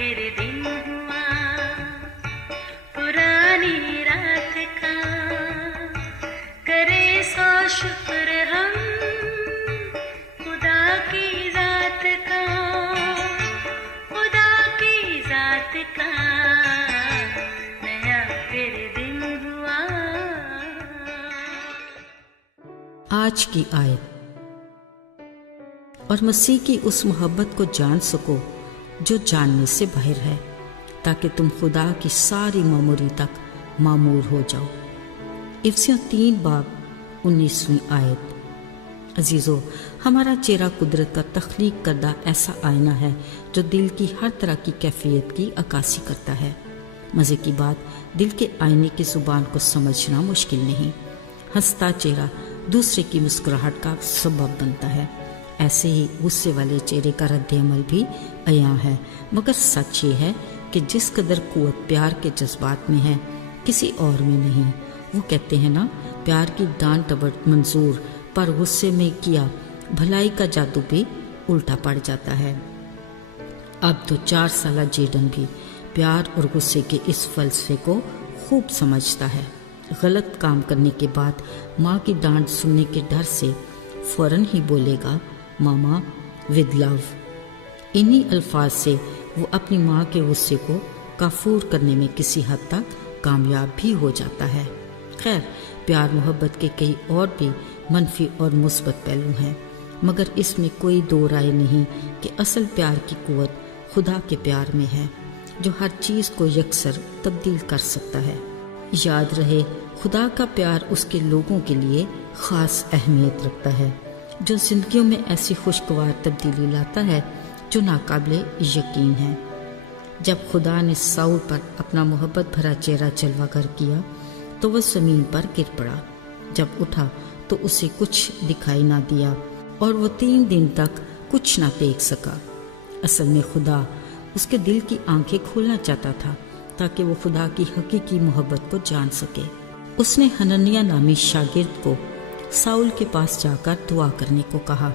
پھر دن ہوا پرانی رات کا، کرے سو شکر ہم خدا کی ذات کا، خدا کی ذات کا نیا پھر دن ہوا۔ آج کی آیت، اور مسیح کی اس محبت کو جان سکو جو جاننے سے باہر ہے، تاکہ تم خدا کی ساری معموری تک معمور ہو جاؤ۔ افسیوں 3:19 آیت۔ عزیزو، ہمارا چہرہ قدرت کا تخلیق کردہ ایسا آئینہ ہے جو دل کی ہر طرح کی کیفیت کی عکاسی کرتا ہے۔ مزے کی بات، دل کے آئینے کی زبان کو سمجھنا مشکل نہیں۔ ہنستا چہرہ دوسرے کی مسکراہٹ کا سبب بنتا ہے، ایسے ہی غصے والے چہرے کا رد عمل بھی عیاں ہے۔ مگر سچ یہ ہے کہ جس قدر قوت پیار کے جذبات میں ہے کسی اور میں نہیں۔ وہ کہتے ہیں نا، پیار کی ڈانٹ ڈپٹ منظور پر غصے میں کیا بھلائی کا جادو بھی الٹا پڑ جاتا ہے۔ اب تو 4 سالہ جیڈن بھی پیار اور غصے کے اس فلسفے کو خوب سمجھتا ہے۔ غلط کام کرنے کے بعد ماں کی ڈانٹ سننے کے ڈر سے فوراً ہی بولے گا ماما ود لو۔ انہی الفاظ سے وہ اپنی ماں کے غصے کو کافور کرنے میں کسی حد تک کامیاب بھی ہو جاتا ہے۔ خیر، پیار محبت کے کئی اور بھی منفی اور مثبت پہلو ہیں، مگر اس میں کوئی دو رائے نہیں کہ اصل پیار کی قوت خدا کے پیار میں ہے، جو ہر چیز کو یکسر تبدیل کر سکتا ہے۔ یاد رہے، خدا کا پیار اس کے لوگوں کے لیے خاص اہمیت رکھتا ہے، جو زندگیوں میں ایسی خوشگوار تبدیلی لاتا ہے جو ناقابل یقین ہے۔ جب خدا نے ساؤل پر اپنا محبت بھرا چہرہ جلوہ گر کیا تو وہ زمین پر گر پڑا۔ جب اٹھا تو اسے کچھ دکھائی نہ دیا اور وہ 3 دن تک کچھ نہ دیکھ سکا۔ اصل میں خدا اس کے دل کی آنکھیں کھولنا چاہتا تھا تاکہ وہ خدا کی حقیقی محبت کو جان سکے۔ اس نے حننیہ نامی شاگرد کو ساؤل کے پاس جا کر دعا کرنے کو کہا،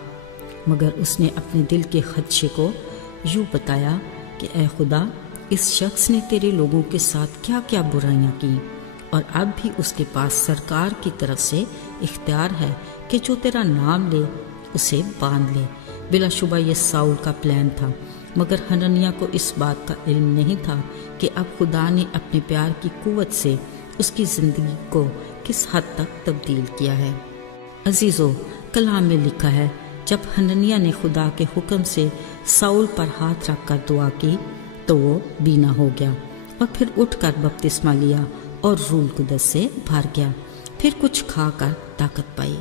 مگر اس نے اپنے دل کے خدشے کو یوں بتایا کہ اے خدا، اس شخص نے تیرے لوگوں کے ساتھ کیا کیا برائیاں کی، اور اب بھی اس کے پاس سرکار کی طرف سے اختیار ہے کہ جو تیرا نام لے اسے باندھ لے۔ بلا شبہ یہ ساؤل کا پلان تھا، مگر حننیہ کو اس بات کا علم نہیں تھا کہ اب خدا نے اپنے پیار کی قوت سے اس کی زندگی کو کس حد تک تبدیل کیا ہے۔ عزیزو، کلام میں لکھا ہے، جب حننیہ نے خدا کے حکم سے ساؤل پر ہاتھ رکھ کر دعا کی تو وہ بینا ہو گیا، اور پھر اٹھ کر بپتسمہ لیا اور روح القدس سے بھر گیا، پھر کچھ کھا کر طاقت پائی۔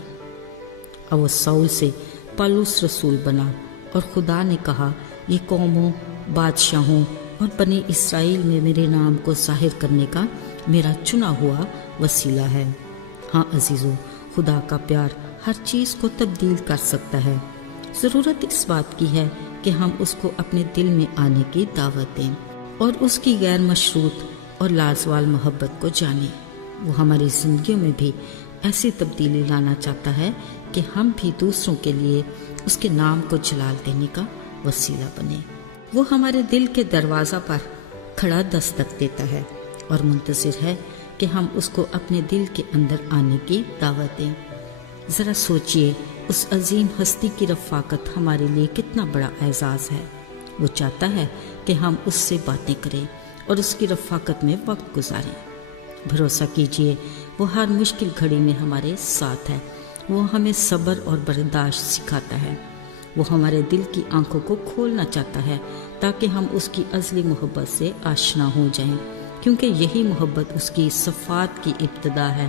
اب وہ ساؤل سے پالوس رسول بنا، اور خدا نے کہا، یہ قوموں، بادشاہوں اور بنی اسرائیل میں میرے نام کو ظاہر کرنے کا میرا چنا ہوا وسیلہ ہے۔ ہاں عزیزو، خدا کا پیار ہر چیز کو تبدیل کر سکتا ہے۔ ضرورت اس بات کی ہے کہ ہم اس کو اپنے دل میں آنے کی دعوت دیں اور اس کی غیر مشروط اور لازوال محبت کو جانیں۔ وہ ہماری زندگیوں میں بھی ایسی تبدیلی لانا چاہتا ہے کہ ہم بھی دوسروں کے لیے اس کے نام کو جلال دینے کا وسیلہ بنے۔ وہ ہمارے دل کے دروازہ پر کھڑا دستک دیتا ہے اور منتظر ہے کہ ہم اس کو اپنے دل کے اندر آنے کی دعوت دیں۔ ذرا سوچئے، اس عظیم ہستی کی رفاقت ہمارے لیے کتنا بڑا اعزاز ہے۔ وہ چاہتا ہے کہ ہم اس سے باتیں کریں اور اس کی رفاقت میں وقت گزاریں۔ بھروسہ کیجئے، وہ ہر مشکل گھڑی میں ہمارے ساتھ ہے۔ وہ ہمیں صبر اور برداشت سکھاتا ہے۔ وہ ہمارے دل کی آنکھوں کو کھولنا چاہتا ہے تاکہ ہم اس کی ازلی محبت سے آشنا ہو جائیں، کیونکہ یہی محبت اس کی صفات کی ابتدا ہے،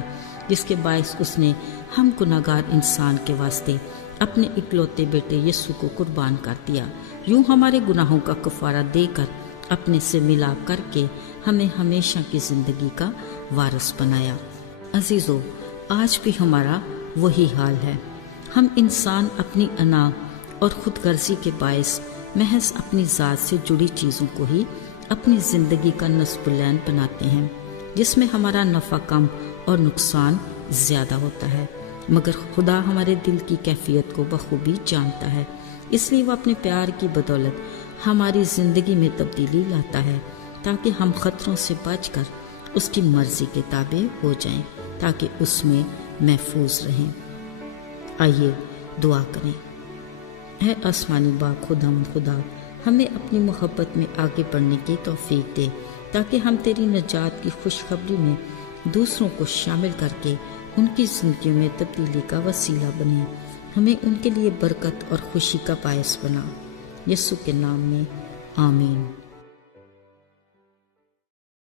جس کے باعث اس نے ہم گناہگار انسان کے واسطے اپنے اکلوتے بیٹے یسوع کو قربان کر دیا، یوں ہمارے گناہوں کا کفارہ دے کر اپنے سے ملاپ کر کے ہمیں ہمیشہ کی زندگی کا وارث بنایا۔ عزیزو، آج بھی ہمارا وہی حال ہے۔ ہم انسان اپنی انا اور خود غرضی کے باعث محض اپنی ذات سے جڑی چیزوں کو ہی اپنی زندگی کا نصب العین بناتے ہیں، جس میں ہمارا نفع کم اور نقصان زیادہ ہوتا ہے، مگر خدا ہمارے دل کی کیفیت کو بخوبی جانتا ہے، اس لیے وہ اپنے پیار کی بدولت ہماری زندگی میں تبدیلی لاتا ہے تاکہ ہم خطروں سے بچ کر اس کی مرضی کے تابع ہو جائیں، تاکہ اس میں محفوظ رہیں۔ آئیے دعا کریں۔ اے آسمانی باپ خدا ہمیں اپنی محبت میں آگے بڑھنے کی توفیق دے، تاکہ ہم تیری نجات کی خوشخبری میں دوسروں کو شامل کر کے ان کی زندگیوں میں تبدیلی کا وسیلہ بنیں۔ ہمیں ان کے لیے برکت اور خوشی کا باعث بنا۔ یسوع کے نام میں آمین۔